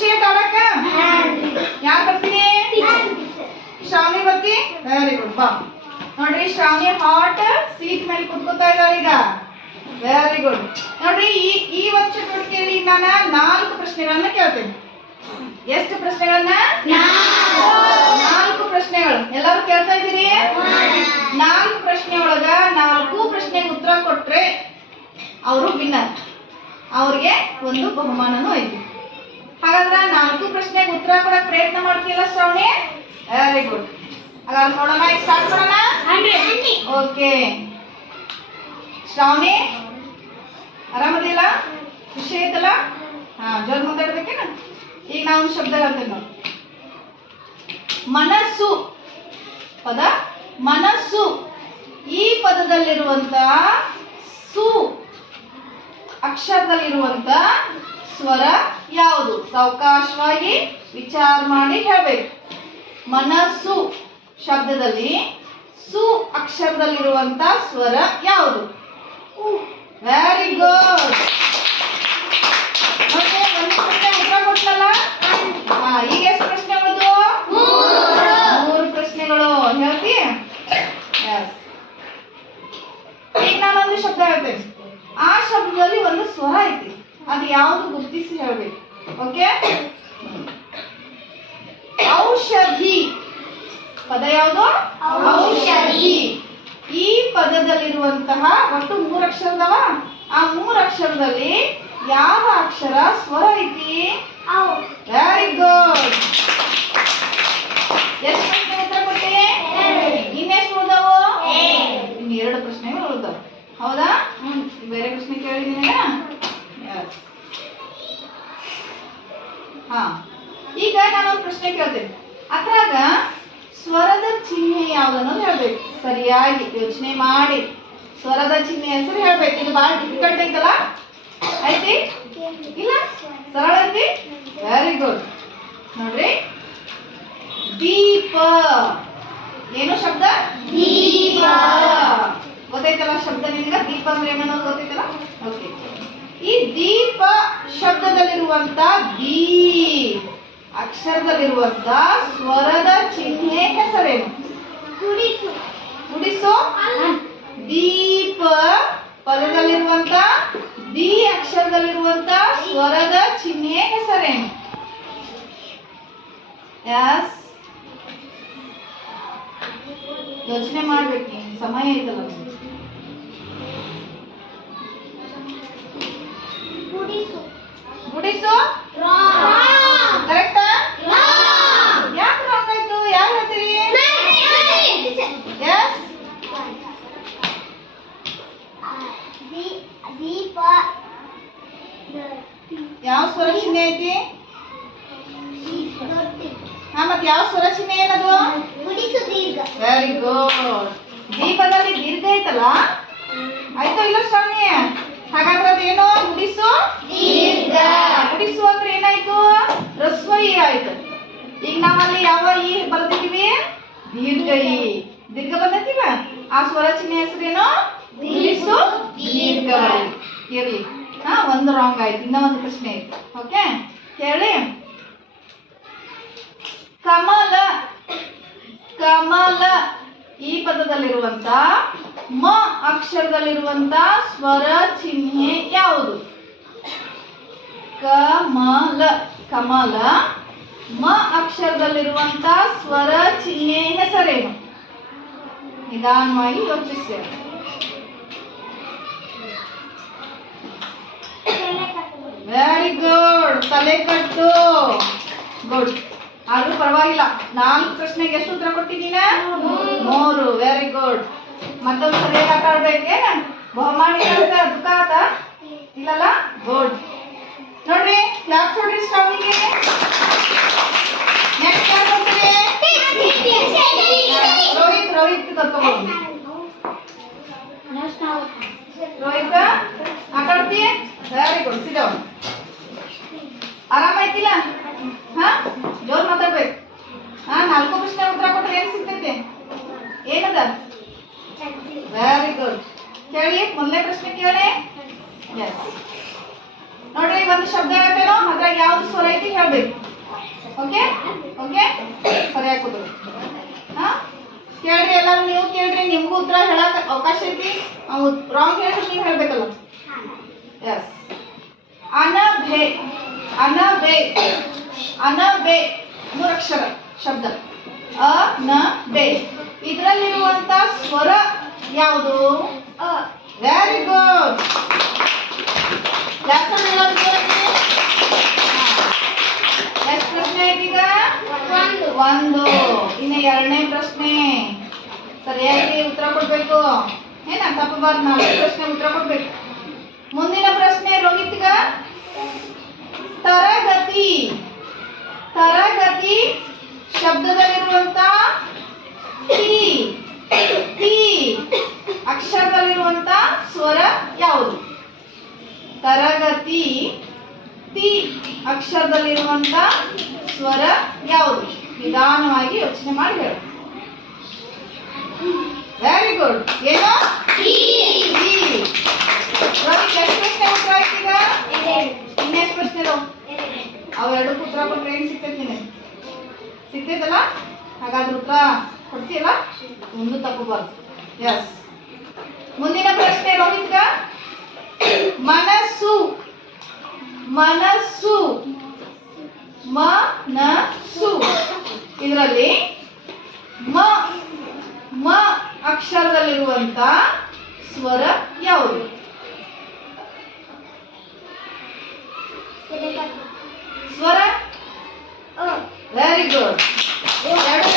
ಖುಷಿ ಆಯ್ತು ಆಡಕ್ಕ? ಯಾರು ಬರ್ತೀನಿ? ಶ್ರಾವಣಿ ಬರ್ತಿ? ವೆರಿ ಗುಡ್, ಬಾ. ನೋಡ್ರಿ ಶ್ರಾವಣಿ ಹಾಟ್ ಸೀಟ್ ಮೇಲೆ ಕುತ್ಕೋತಾ ಇದ್ದಾಳೆ ಈಗ. Very good. ನೋಡ್ರಿ ಈ ಒಂದು ಚಟುವಟಿಕೆಯಲ್ಲಿ ನಾನು 4 ಪ್ರಶ್ನೆಗಳನ್ನ ಕೇಳ್ತೇನೆ. ಎಷ್ಟು ಪ್ರಶ್ನೆಗಳನ್ನ? 4 ಪ್ರಶ್ನೆಗಳು. ಎಲ್ಲರೂ ಕೇಳ್ತಾ ಇದ್ದೀರಿ? 4 ಪ್ರಶ್ನೆ ಒಳಗ 4 ಪ್ರಶ್ನೆಗೆ ಉತ್ತರ ಕೊಟ್ರೆ ಅವರು ವಿನ್ನರ್. ಅವ್ರಿಗೆ ಒಂದು ಬಹುಮಾನನೂ ಐತಿ. ಹಾಗಾದ್ರೆ 4 ಪ್ರಶ್ನೆಗೆ ಉತ್ತರ ಕೊಡಕ್ ಪ್ರಯತ್ನ ಮಾಡ್ತೀಯಲ್ಲ ಶ್ರಾವಣಿ? Very good. ಹಾಗಾದ್ರೆ ನೋಡೋಣ, ಈಗ ಸ್ಟಾರ್ಟ್ ಮಾಡೋಣ. ಓಕೆ ಶ್ರಾವಣಿ, ಆರಾಮದಿಲ್ಲ? ಖುಷಿ ಆಯ್ತಲ್ಲ? ಜೋರ್ ಮಾತಾಡ್ಬೇಕೇನ? ಈಗ ನಾವು ಒಂದು ಶಬ್ದ ಹೇಳ್ತೇವೆ ನಾವು. ಮನಸ್ಸು ಪದ. ಮನಸ್ಸು ಈ ಪದದಲ್ಲಿರುವಂತ ಸು ಅಕ್ಷರದಲ್ಲಿರುವಂತ ಸ್ವರ ಯಾವುದು? ಸಾವಕಾಶವಾಗಿ ವಿಚಾರ ಮಾಡಿ ಹೇಳ್ಬೇಕು. ಮನಸ್ಸು ಶಬ್ದದಲ್ಲಿ ಸು ಅಕ್ಷರದಲ್ಲಿರುವಂತ ಸ್ವರ ಯಾವುದು? Very good. ಮತ್ತೆ ಒಂದು ಪ್ರಶ್ನೆ ಉತ್ತರ ಕೊಟ್ಟಲ್ಲ? ಈಗ ಎಷ್ಟು ಪ್ರಶ್ನೆ ಉಳಿದು? 3 ಪ್ರಶ್ನೆಗಳು. ಹೇಳ್ತಿ? ಈಗ ನಾನೊಂದು ಶಬ್ದ ಹೇಳ್ತೇನೆ. ಆ ಶಬ್ದದಲ್ಲಿ ಒಂದು ಸ್ವರ ಐತಿ, ಅದು ಯಾವುದು ಗುರುತಿಸಿ ಹೇಳ್ಬೇಕು. ಓಕೆ? ಔಷಧಿ ಪದ ಯಾವುದು? ಔಷಧಿ. ಈ ಪದದಲ್ಲಿರುವಂತಹ ಒಟ್ಟು 3 ಅಕ್ಷರದವ. ಆ 3 ಅಕ್ಷರದಲ್ಲಿ ಯಾವ ಅಕ್ಷರ ಸ್ವರ ಐತಿ? Very good. ಎಷ್ಟು ಪ್ರಶ್ನೆ ಉತ್ತರ ಕೊಟ್ಟಿ? ಇನ್ನೆಷ್ಟು ಉಳಿದವು? ಇನ್ನು 2 ಪ್ರಶ್ನೆಗಳು ಉಳಿದವು. ಹೌದಾ? ಬೇರೆ ಪ್ರಶ್ನೆ ಕೇಳಿದೀನಿ. ಈಗ ನಾನೊಂದು ಪ್ರಶ್ನೆ ಕೇಳ್ತೇನೆ. ಅದ್ರಾಗ ಸ್ವರದ ಚಿಹ್ನೆ ಯಾವ್ದನ್ನೋದು ಹೇಳ್ಬೇಕು. ಸರಿಯಾಗಿ ಯೋಚನೆ ಮಾಡಿ ಸ್ವರದ ಚಿಹ್ನೆ ಹೆಸರು ಹೇಳ್ಬೇಕು. ಇದು ಬಹಳ ಡಿಫಿಕಲ್ಟ್ ಐತಲ್ಲ? ಐತಿ ಇಲ್ಲ? ಸರಳ ಐತಿ? Very good. ನೋಡ್ರಿ, ದೀಪ. ಏನು ಶಬ್ದ? ದೀಪ. ಗೊತ್ತೈತಲ್ಲ ಶಬ್ದ ನಿಮ್ಗೆ? ದೀಪ ಅಂದ್ರೆ ಏನನ್ನೋದು ಗೊತ್ತೈತಲ್ಲ? ಓಕೆ. ಈ ದೀಪ ಶಬ್ದದಲ್ಲಿರುವಂತ ದೀ ಅಕ್ಷರದಲ್ಲಿರುವಂತ ಸ್ವರದ ಚಿಹ್ನೆ ಹೆಸರೇನು? ಗುಡಿಸು. ದೀಪ ಪದದಲ್ಲಿರುವಂತ ದಿ ಅಕ್ಷರದಲ್ಲಿರುವಂತ ಸ್ವರದ ಚಿಹ್ನೆ ಹೆಸರೇನು? ಯಸ್, ಯೋಚನೆ ಮಾಡ್ಬೇಕು. ಸಮಯ ಐತಲ್ಲ. ಗುಡಿಸು ಕರೆಕ್ಟಾ? ಯಾಕೆ ರಾಂಗ್ ಆಯ್ತು? ಯಾರು ಹೇಳ್ತೀರಿ? ಯಸ್, ದೀಪ. ಯಾವ ಸ್ವರ ಚಿಹ್ನೆ ಐತಿ? ಮತ್ತೆ ಯಾವ ಸ್ವರ ಚಿಹ್ನೆ ಏನದು? Very good. ದೀಪದಲ್ಲಿ ದೀರ್ಘ ಐತಲ್ಲ? ಆಯ್ತು ಇಲ್ಲ ಶ್ರಾವಣಿ? ಹಾಗಾದ್ರೆ ಅದೇನು? ಗುಡಿಸು ದೀರ್ಘ. ಗುಡಿಸು ಅಂದ್ರೆ ಏನಾಯ್ತು? ರಸ್ವೈ ಆಯ್ತು. ಈಗ ನಾವಲ್ಲಿ ಯಾವ ಈ ಬರ್ದಿದ್ದೀವಿ? ದೀರ್ಘ ಈ. ದೀರ್ಘ ಬಂದೈತಿವ? ಆ ಸ್ವರ ಚಿಹ್ನೆ ಹೆಸರೇನು? ಗುಡಿಸು ದೀರ್ಘ. ಇರ್ಲಿ. ಒಂದು ರಾಂಗ್ ಆಯ್ತು. ಇನ್ನ ಒಂದು ಪ್ರಶ್ನೆ ಐತಿ. ಓಕೆ, ಕೇಳಿ. ಕಮಲ. ಕಮಲ ಈ ಪದದಲ್ಲಿರುವಂತ ಮ ಅಕ್ಷರದಲ್ಲಿರುವಂತ ಸ್ವರ ಚಿಹ್ನೆ ಯಾವುದು? ಕಮಲ. ಕಮಲ ಮ ಅಕ್ಷರದಲ್ಲಿರುವಂತ ಸ್ವರ ಚಿಹ್ನೆ ಹೆಸರೇನು? ನಿಧಾನವಾಗಿ ಯೋಚಿಸಿ. Very good. ತಲೆಕಟ್ಟು. ಗುಡ್. ಆದ್ರೂ ಪರವಾಗಿಲ್ಲ. 4 ಪ್ರಶ್ನೆಗೆ ಎಷ್ಟು ಉತ್ತರ ಕೊಟ್ಟಿದ್ದೀನ? 3. Very good. ಮತ್ತೊಂದು ಸರಿಯಾಗಿ ಆಟ ಆಡ್ಬೇಕೇನ? ಬಹುಮಾನ ದುಃಖ ಇಲ್ಲಲ್ಲ? ಗುಡ್. ನೋಡ್ರಿ, ಕ್ಲಾಸ್ ನೋಡ್ರಿ ಶ್ರಾವಣಿಗೆ. ನೆಕ್ಸ್ಟ್ ಯಾರು ಬರ್ತೀರಿ? ರೋಹಿತ್ ಕರ್ಕೊಂಡು. ರೋಹಿತ್ ಆಟ ಆಡ್ತೀಯ? Very good. Sit down. ಆರಾಮಾಯ್ತಿಲ್ಲ? ಜೋರ್ ಮಾತಾಡ್ಬೇಕು. 4 ಪ್ರಶ್ನೆ ಉತ್ತರ ಕೊಟ್ಟರೆ ಏನ್ ಸಿಗ್ತೈತೆ? ಏನದ? Very good. ಕೇಳಿ, ಮೊದಲನೇ ಪ್ರಶ್ನೆ ಕೇಳಿ. ನೋಡ್ರಿ, ಒಂದು ಶಬ್ದ ಹೇಳ್ತೇನೋ, ಅದ್ರಾಗ ಯಾವ್ದು ಸ್ವರ ಐತಿ ಹೇಳ್ಬೇಕು. ಹೇಳ್ಬೇಕು. ಓಕೆ ಓಕೆ ಸರಿಯಾಗಿ ಕೂತ್ಕೊಳ್ಳಿ. ಹಾ ಕೇಳ್ರಿ ಎಲ್ಲರೂ, ನೀವು ಕೇಳ್ರಿ, ನಿಮ್ಗೂ ಉತ್ತರ ಹೇಳಕ್ ಅವಕಾಶ ಐತಿ. ರಾಂಗ್ ಹೇಳಿದ್ರೆ ನೀವು ಹೇಳ್ಬೇಕಲ್ಲ. ಎಸ್ ಅನಬೆ ಅನಬೆ ಅನಬೆ ಮೂರಕ್ಷರ ಶಬ್ದ ಅನಬೆ. ಇದರಲ್ಲಿರುವಂತ ಸ್ವರ ಯಾವುದು? Very good. ಎಷ್ಟು ಪ್ರಶ್ನೆ ಐತೀಗ? ಒಂದು. ಇನ್ನು ಎರಡನೇ ಪ್ರಶ್ನೆ ಸರಿಯಾಗಿ ಉತ್ತರ ಕೊಡ್ಬೇಕು. ಏನ ತಪ್ಪಬಾರ್ದು, 4 ಪ್ರಶ್ನೆ ಉತ್ತರ ಕೊಡ್ಬೇಕು. ಮುಂದಿನ ಪ್ರಶ್ನೆ ರೋಹಿತ್ಗ. ತರಗತಿ ತರಗತಿ ಶಬ್ದದಲ್ಲಿರುವಂತ ತಿ ಅಕ್ಷರದಲ್ಲಿರುವಂತ ಸ್ವರ ಯಾವುದು? ತರಗತಿ ತಿ ಅಕ್ಷರದಲ್ಲಿರುವಂತ ಸ್ವರ ಯಾವುದು? ನಿಧಾನವಾಗಿ ಯೋಚನೆ ಮಾಡಿ ಹೇಳು. Very good. ಏನು? ಪ್ರಶ್ನೆ ಉತ್ತರ ಆಯ್ತೀಗ? ಇನ್ನೆಷ್ಟು ಪ್ರಶ್ನೆ ಅವೆರಡಕ್ಕೂ ಉತ್ತರ ಕೊಟ್ರೆ ಏನ್ ಸಿಗ್ತೈತಿ? ಸಿಗ್ತೈತಲ್ಲ? ಹಾಗಾದ್ರೆ ಉತ್ತರ ಕೊಡ್ತೀಯಲ್ಲ, ಒಂದು ತಪ್ಪಬಾರ್ದು. ಎಸ್. ಮುಂದಿನ ಪ್ರಶ್ನೆ ರೋಹಿತ್ಗ. ಮನಸ್ಸು ಮನಸ್ಸು ಮನಸ್ಸು ಇದರಲ್ಲಿ ಮ ಮ ಅಕ್ಷರದಲ್ಲಿರುವಂತ ಸ್ವರ ಯಾವುದು? ಸ್ವರ ವೆರಿ ಗುಡ್. ಎರಡು